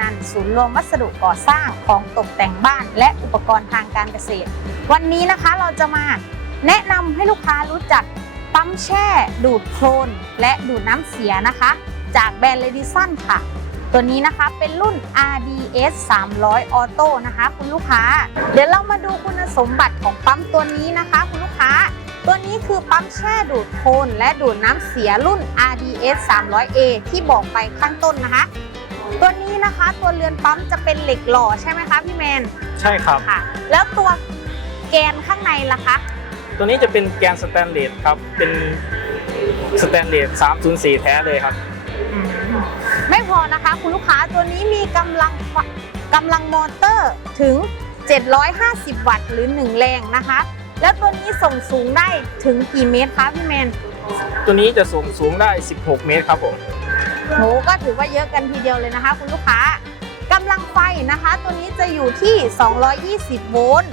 นันศูนย์รวมวัสดุก่อสร้างของตกแต่งบ้าน และอุปกรณ์ทางการเกษตร วันนี้นะคะเราจะมาแนะนำให้ลูกค้ารู้จักปั๊มแช่ ดูดโคลนและดูดน้ำเสียนะคะ จากแบรนด์ Ledison ค่ะ ตัวนี้นะคะเป็นรุ่น RDS 300 Auto นะคะ คุณลูกค้า เดี๋ยวเรามาดูคุณสมบัติของปั๊มตัวนี้นะคะ คุณลูกค้าตัวนี้คือปั๊มแช่ดูดโคลนและดูดน้ำเสียรุ่น RDS 300A ที่บอกไปข้างต้นนะคะ ตัวนี้นะคะตัวเรือนปั๊มจะเป็นเหล็กหล่อใช่ไหมคะพี่แมนใช่ครับ ค่ะ แล้วตัวแกนข้างในล่ะคะ ตัวนี้จะเป็นแกนสแตนเลสครับ เป็นสแตนเลส304 แท้เลยครับ ไม่พอนะคะคุณลูกค้าตัวนี้มีกำลังไฟกำลังมอเตอร์ถึง 750 วัตต์หรือ 1 แรงนะคะ แล้วตัวนี้ส่งสูงได้ถึงกี่เมตรคะพี่แมน ตัวนี้จะสูงสูงได้ 16 เมตรครับผม โหก็ถือว่าเยอะกันทีเดียวเลยนะคะ คุณลูกค้ากำลังไฟนะคะ ตัวนี้จะอยู่ที่ 220 โวลต์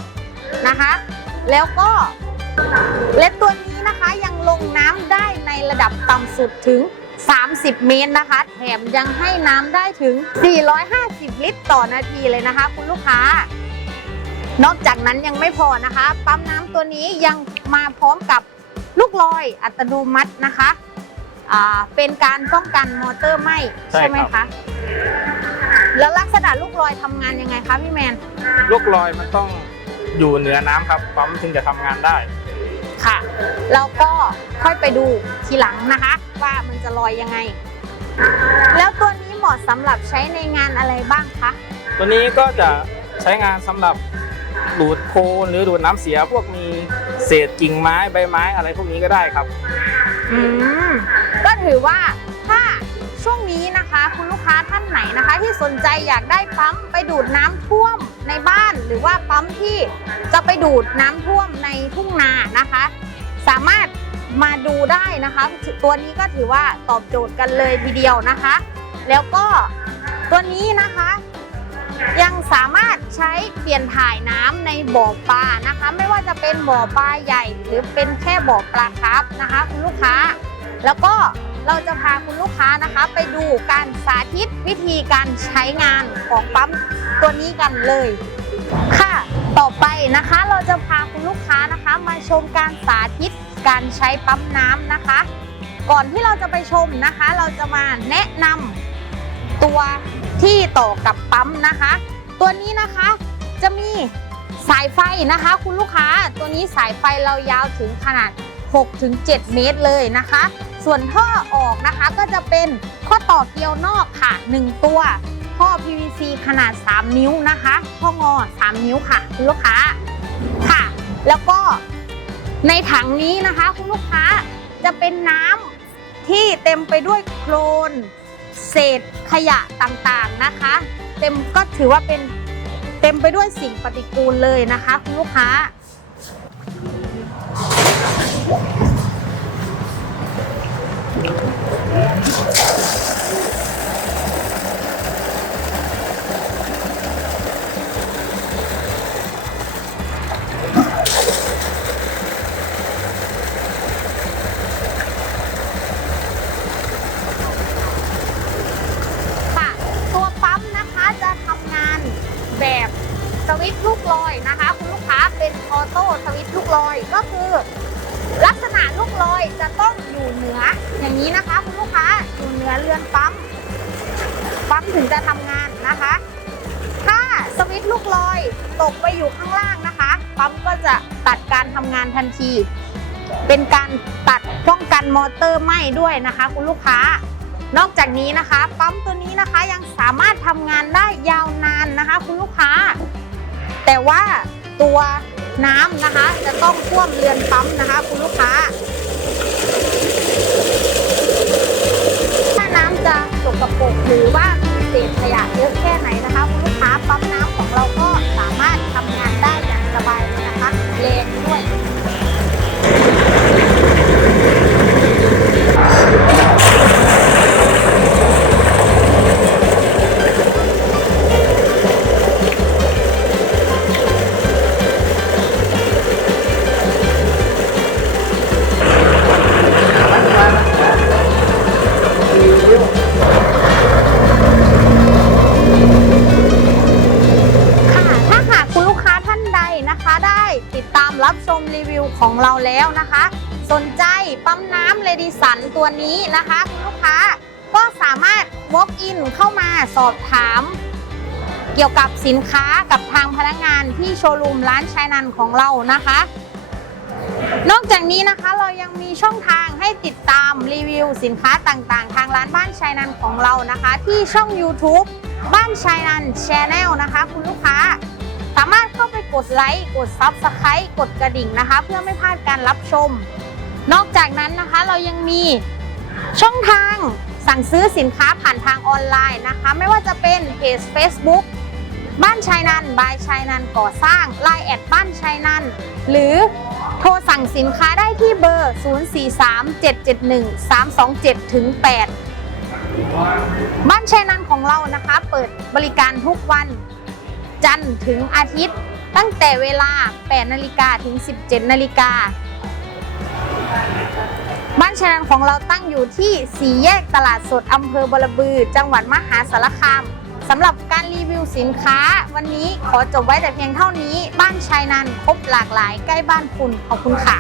นะคะ แล้วก็และตัวนี้นะคะยังลงน้ำได้ในระดับต่ำสุดถึง 30 เมตรนะคะ แถมยังให้น้ำได้ถึง 450 ลิตรต่อนาทีเลยนะคะ คุณลูกค้า นอกจากนั้นยังไม่พอนะคะ ปั๊มน้ำตัวนี้ยังมาพร้อมกับลูกลอยอัตโนมัตินะคะ อ่าเป็นการป้องกันมอเตอร์ไหมใช่ใช่ไหมครัคะ บ แล้วลักษณะลูกลอยทำงานยังไงคะพี่แมน ลูกลอยมันต้องอยู่เหนือน้ำครับปั๊มถึงจะทำงานได้ ค่ะแล้วก็ค่อยไปดูทีหลังนะคะ ว่ามันจะลอยยังไง แล้วตัวนี้เหมาะสำหรับใช้ในงานอะไรบ้างคะตัวนี้ก็จะใช้งานสำหรับดูดโคลนหรือดูดน้ำเสียพวกมีเศษกิ่งไม้ใบไม้อะไรพวกนี้ก็ได้ครับ อืมก็ถือว่าถ้าช่วงนี้นะคะ คุณลูกค้าท่านไหนนะคะ ที่สนใจอยากได้ปั๊มไปดูดน้ำท่วมในบ้าน หรือว่าปั๊มที่จะไปดูดน้ำท่วมในทุ่งนานะคะ สามารถมาดูได้นะคะ ตัวนี้ก็ถือว่าตอบโจทย์กันเลยทีเดียวนะคะ แล้วก็ตัวนี้นะคะ ยังสามารถใช้เปลี่ยนถ่ายน้ำในบ่อปลานะคะ ไม่ว่าจะเป็นบ่อปลาใหญ่ หรือเป็นแค่บ่อปลาครับนะคะคุณลูกค้า แล้วก็เราจะพาคุณลูกค้านะคะ ไปดูการสาธิตวิธีการใช้งานของปั๊มตัวนี้กันเลยค่ะ ต่อไปนะคะเราจะพาคุณลูกค้านะคะ มาชมการสาธิตการใช้ปั๊มน้ำนะคะ ก่อนที่เราจะไปชมนะคะ เราจะมาแนะนำตัว ที่ต่อกับปั๊มนะคะ ตัวนี้นะคะจะมีสายไฟนะคะ คุณลูกค้าตัวนี้สายไฟเรายาวถึงขนาด 6-7 เมตรเลยนะคะ ส่วนท่อออกนะคะก็จะเป็นข้อต่อเกลียวนอกค่ะ 1 ตัวท่อ PVC ขนาด 3 นิ้วนะคะท่องอ 3 นิ้วค่ะ คุณลูกค้าค่ะ แล้วก็ในถังนี้นะคะ คุณลูกค้าจะเป็นน้ำที่เต็มไปด้วยโคลน เศษ ขยะต่างๆนะคะ เต็มก็ถือว่าเป็นเต็มไปด้วยสิ่งปฏิกูลเลยนะคะคุณลูกค้าค่ะ สวิตช์ลูกลอยนะคะ คุณลูกค้าเป็นออโต้สวิตช์ลูกลอยก็คือ ลักษณะลูกลอยจะต้องอยู่เหนือ อย่างนี้นะคะ คุณลูกค้าอยู่เหนือเรือนปั๊มปั๊มถึงจะทำงานนะคะ ถ้าสวิตช์ลูกลอยตกไปอยู่ข้างล่างนะคะ ปั๊มก็จะตัดการทำงานทันที เป็นการตัดป้องกันมอเตอร์ไหม้ด้วยนะคะ คุณลูกค้า นอกจากนี้นะคะ ปั๊มตัวนี้นะคะยังสามารถทำงานได้ยาวนานนะคะ คุณลูกค้า แต่ว่าตัวน้ำนะคะ จะต้องท่วมเรือนปั๊มนะคะ คุณลูกค้า ถ้าน้ำจะสกปรกหรือว่ามีเศษขยะเยอะ ของเราแล้วนะคะ สนใจปั๊มน้ำเลดิสันตัวนี้นะคะคุณลูกค้าก็สามารถ walk in เข้ามาสอบถาม เกี่ยวกับสินค้ากับทางพนักงานที่โชว์รูมร้านชายนันของเรานะคะ นอกจากนี้นะคะเรายังมีช่องทางให้ติดตามรีวิวสินค้าต่างๆ ทางร้านบ้านชายนันของเรานะคะ ที่ช่อง YouTube บ้านชายนันชแนลนะคะ คุณลูกค้าามารถเข้าไปกดไลค์กด Subscribe กดกระดิ่งนะคะ เพื่อไม่พลาดการรับชม นอกจากนั้นนะคะเรายังมีช่องทางสั่งซื้อสินค้าผ่านทางออนไลน์นะคะ ไม่ว่าจะเป็นเพจ Facebook บ้านชายนันบายชายนันก่อสร้างไลน์แอดบ้านชายนันหรือโทรสั่งสินค้าได้ที่เบอร์ 043771 327ถึง8บ้านชายนันของเรานะคะ เปิดบริการทุกวัน จันทร์ถึงอาทิตย์ ตั้งแต่เวลา 8 นาฬิกาถึง 17 นาฬิกา บ้านชายนันของเราตั้งอยู่ที่สีแยกตลาดสดอำเภอบรบือ จังหวัดมหาสารคามสำหรับการรีวิวสินค้า วันนี้ขอจบไว้แต่เพียงเท่านี้ บ้านชายนันครบหลากหลายใกล้บ้านคุณขอบคุณค่ะ